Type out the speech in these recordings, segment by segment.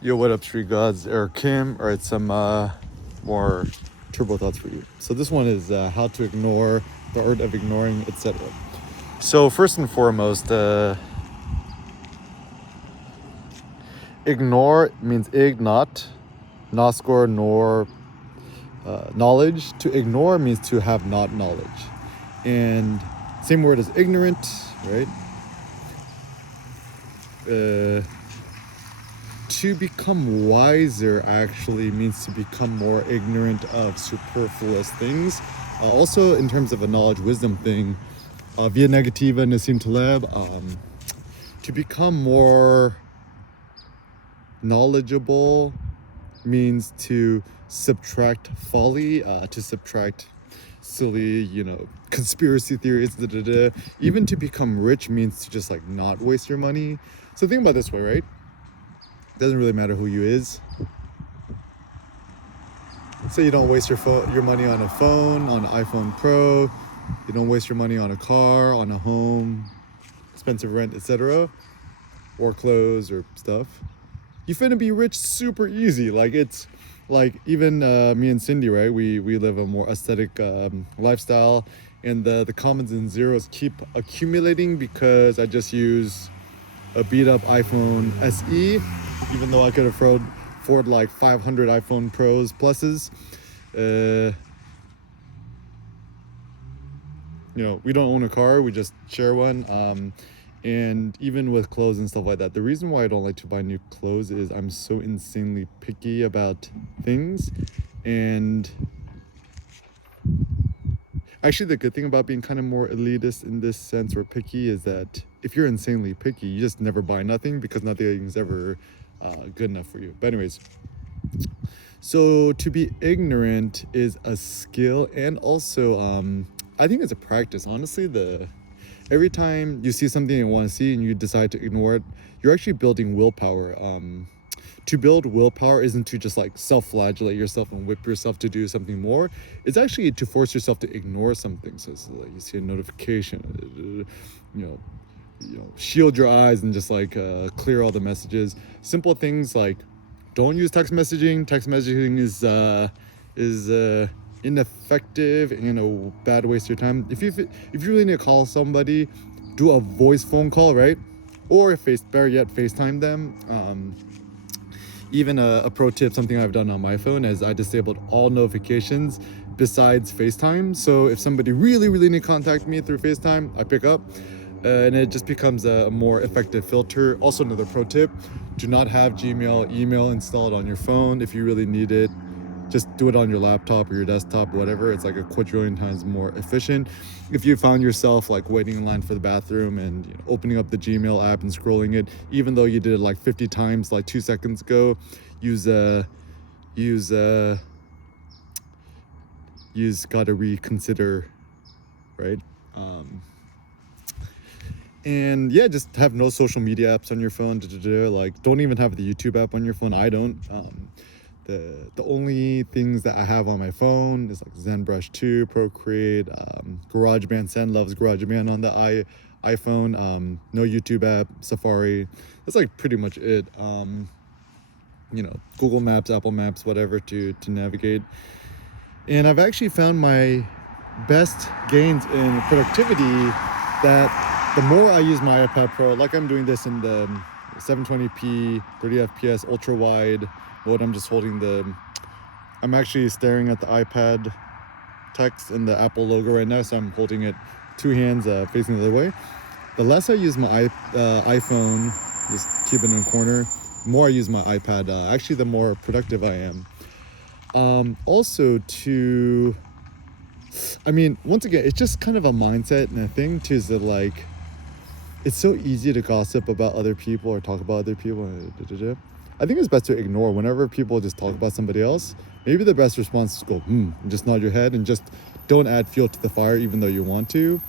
Yo, what up, Street Gods? Eric Kim. All right, some more turbo thoughts for you. So this one is how to ignore, the art of ignoring, etc. So first and foremost, ignore means not score, nor knowledge. To ignore means to have not knowledge. And same word as ignorant, right? To become wiser actually means to become more ignorant of superfluous things. Also, in terms of a knowledge wisdom thing, via negativa Nassim Taleb, to become more knowledgeable means to subtract folly, to subtract silly, conspiracy theories. Even to become rich means to just like not waste your money. So think about it this way, right? It doesn't really matter who you is. So you don't waste your money on a phone, on an iPhone Pro. You don't waste your money on a car, on a home, expensive rent, etc., or clothes or stuff. You finna be rich super easy. Like it's like even me and Cindy, right? We live a more aesthetic lifestyle, and the commons and zeros keep accumulating because I just use a beat up iPhone SE, even though I could afford like 500 iPhone Pros pluses. We don't own a car, we just share one. And even with clothes and stuff like that, the reason why I don't like to buy new clothes is I'm so insanely picky about things. And actually, the good thing about being kind of more elitist in this sense or picky is that if you're insanely picky, you just never buy nothing because nothing's ever good enough for you. But anyways, so to be ignorant is a skill, and also I think it's a practice. Honestly, every time you see something you want to see and you decide to ignore it, you're actually building willpower. To build willpower isn't to just like self-flagellate yourself and whip yourself to do something more. It's actually to force yourself to ignore something. So it's like you see a notification, shield your eyes and just like clear all the messages. Simple things like don't use text messaging. Text messaging is ineffective and a bad waste of your time. If you really need to call somebody, do a voice phone call, right? Or better yet, FaceTime them. Even a pro tip, something I've done on my phone is I disabled all notifications besides FaceTime. So if somebody really, really need to contact me through FaceTime, I pick up. And it just becomes a more effective filter. Also, another pro tip, do not have Gmail email installed on your phone. If you really need it, just do it on your laptop or your desktop, whatever. It's like a quadrillion times more efficient. If you found yourself like waiting in line for the bathroom and opening up the Gmail app and scrolling it, even though you did it like 50 times like 2 seconds ago, use gotta reconsider, right? And yeah, just have no social media apps on your phone. Like, don't even have the YouTube app on your phone. I don't. The only things that I have on my phone is like ZenBrush 2, Procreate, GarageBand. Sen loves GarageBand on the iPhone. No YouTube app, Safari. That's like pretty much it. Google Maps, Apple Maps, whatever to navigate. And I've actually found my best gains in productivity that the more I use my iPad Pro, like I'm doing this in the 720p, 30 FPS, ultra wide mode. I'm actually staring at the iPad text and the Apple logo right now, so I'm holding it 2 hands facing the other way. The less I use my iPhone, just keep it in a corner, the more I use my iPad, actually the more productive I am. Also once again, it's just kind of a mindset and a thing too, is that like, it's so easy to gossip about other people or talk about other people. I think it's best to ignore whenever people just talk about somebody else. Maybe the best response is go, and just nod your head and just don't add fuel to the fire, even though you want to.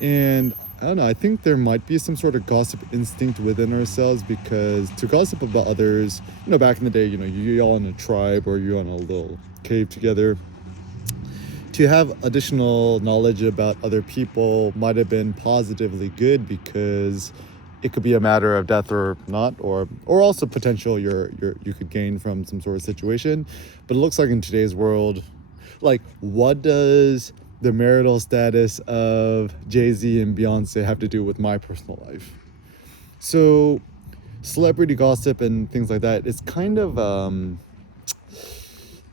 And I don't know, I think there might be some sort of gossip instinct within ourselves, because to gossip about others, back in the day, you're all in a tribe or you're on a little cave together. To have additional knowledge about other people might have been positively good, because it could be a matter of death or not, or also potential you could gain from some sort of situation. But it looks like in today's world, like, what does the marital status of Jay-Z and Beyonce have to do with my personal life? So celebrity gossip and things like that, it's kind of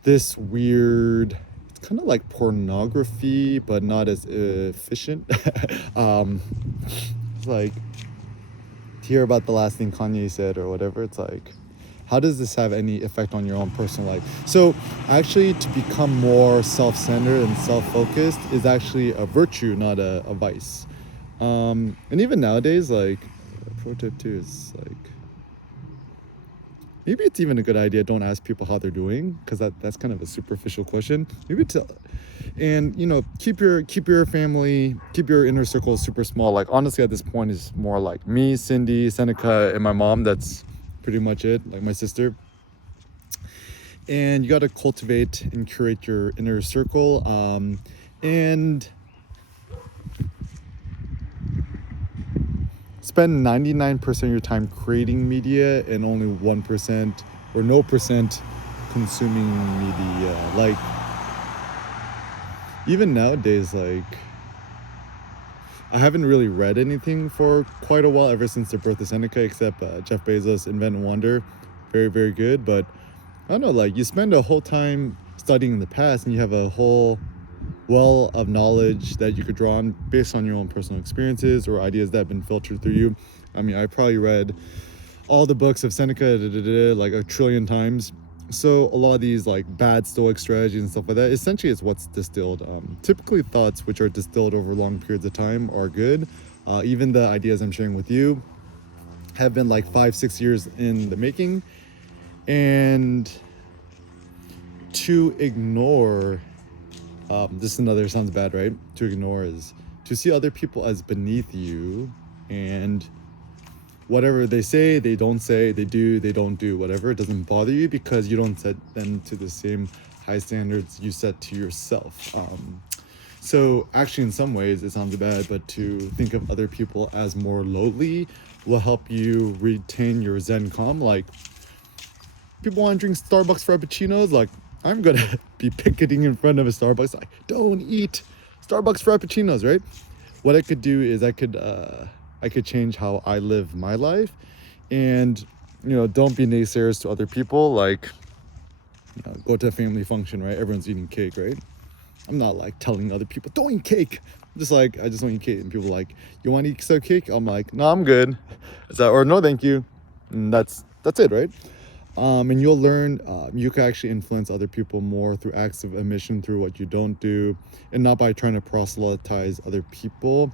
this weird, it's kind of like pornography but not as efficient. It's like, to hear about the last thing Kanye said or whatever, it's like, how does this have any effect on your own personal life? So actually, to become more self-centered and self-focused is actually a virtue, not a vice. And even nowadays, like, a pro tip too is like, maybe it's even a good idea, don't ask people how they're doing, because that's kind of a superficial question. Maybe tell, and keep your family, keep your inner circle super small. Like, honestly, at this point, is more like me, Cindy, Seneca, and my mom. That's pretty much it, like my sister. And you got to cultivate and curate your inner circle, and spend 99% of your time creating media and only 1% or no percent consuming media. Like, even nowadays, like, I haven't really read anything for quite a while, ever since the birth of Seneca, except Jeff Bezos' Invent and Wonder. Very, very good. But I don't know, like, you spend a whole time studying the past and you have a whole well of knowledge that you could draw on based on your own personal experiences or ideas that have been filtered through you. I mean, I probably read all the books of Seneca like a trillion times. So a lot of these like bad stoic strategies and stuff like that, essentially it's what's distilled. Typically thoughts which are distilled over long periods of time are good. Even the ideas I'm sharing with you have been like 5-6 years in the making. And to ignore, this is another, sounds bad, right? To ignore is to see other people as beneath you, and whatever they say, they don't say, they do, they don't do, whatever, it doesn't bother you because you don't set them to the same high standards you set to yourself. So actually, in some ways, it sounds bad, but to think of other people as more lowly will help you retain your Zen calm. Like, people want to drink Starbucks Frappuccinos, like, I'm gonna be picketing in front of a Starbucks, like, don't eat Starbucks Frappuccinos, right? What I could do is I could change how I live my life, and don't be naysayers to other people. Like, go to a family function, right? Everyone's eating cake, right? I'm not like telling other people don't eat cake. I'm just like, I just don't eat cake, and people are like, you want to eat some cake? I'm like, no, I'm good. Is that, or no, thank you. And that's it, right? And you'll learn you can actually influence other people more through acts of omission, through what you don't do, and not by trying to proselytize other people.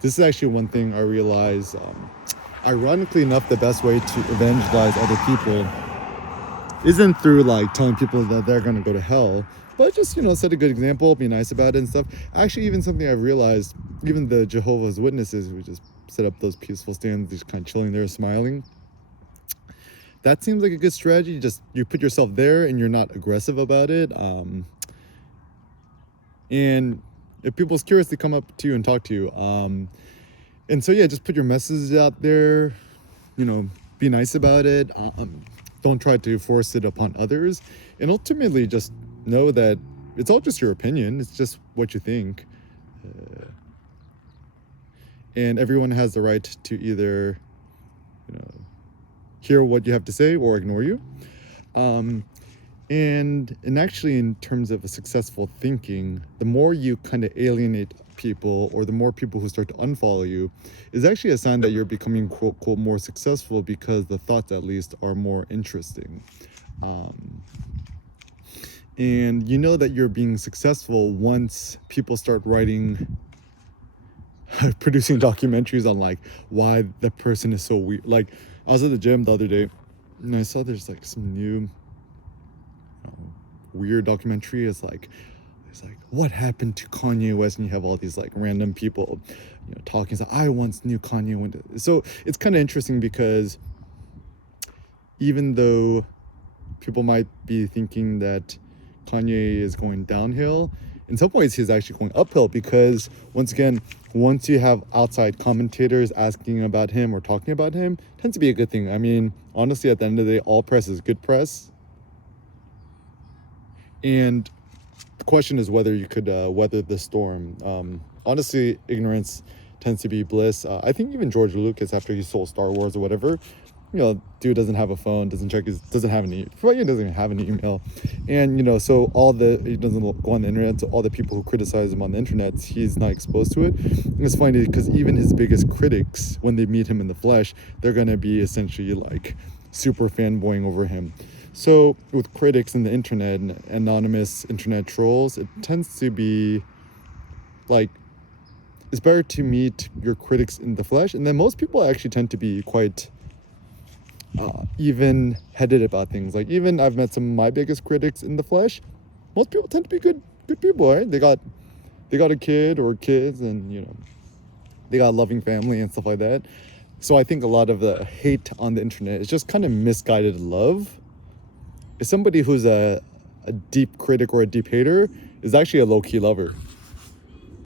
This is actually one thing I realized. Ironically enough, the best way to evangelize other people isn't through like telling people that they're going to go to hell, but just set a good example, be nice about it and stuff. Actually, even something I've realized, even the Jehovah's Witnesses who just set up those peaceful stands, just kind of chilling there, smiling, that seems like a good strategy. Just, you put yourself there and you're not aggressive about it. And if people's curious, they come up to you and talk to you. And so, yeah, just put your messages out there, be nice about it. Don't try to force it upon others. And ultimately, just know that it's all just your opinion. It's just what you think. And everyone has the right to either, hear what you have to say or ignore you. And actually, in terms of a successful thinking, the more you kind of alienate people, or the more people who start to unfollow you, is actually a sign that you're becoming quote quote more successful, because the thoughts at least are more interesting. And you know that you're being successful once people start writing producing documentaries on like why the person is so weird. Like, I was at the gym the other day and I saw there's like some new weird documentary. It's like what happened to Kanye West, and you have all these like random people talking. So I once knew Kanye went so it's kind of interesting, because even though people might be thinking that Kanye is going downhill, in some ways he's actually going uphill, because once again, once you have outside commentators asking about him or talking about him, it tends to be a good thing. I mean, honestly, at the end of the day, all press is good press. And the question is whether you could weather the storm. Honestly, ignorance tends to be bliss. I think even George Lucas, after he sold Star Wars or whatever, dude doesn't have a phone, doesn't have any, doesn't even have an email, and so he doesn't go on the internet. So all the people who criticize him on the internet, he's not exposed to it. And it's funny because even his biggest critics, when they meet him in the flesh, they're gonna be essentially like super fanboying over him. So with critics in the internet and anonymous internet trolls, it tends to be like, it's better to meet your critics in the flesh. And then most people actually tend to be quite even-headed about things. Like, even I've met some of my biggest critics in the flesh. Most people tend to be good people, right? They got a kid or kids, and they got a loving family and stuff like that. So I think a lot of the hate on the internet is just kind of misguided love. If somebody who's a deep critic or a deep hater is actually a low-key lover.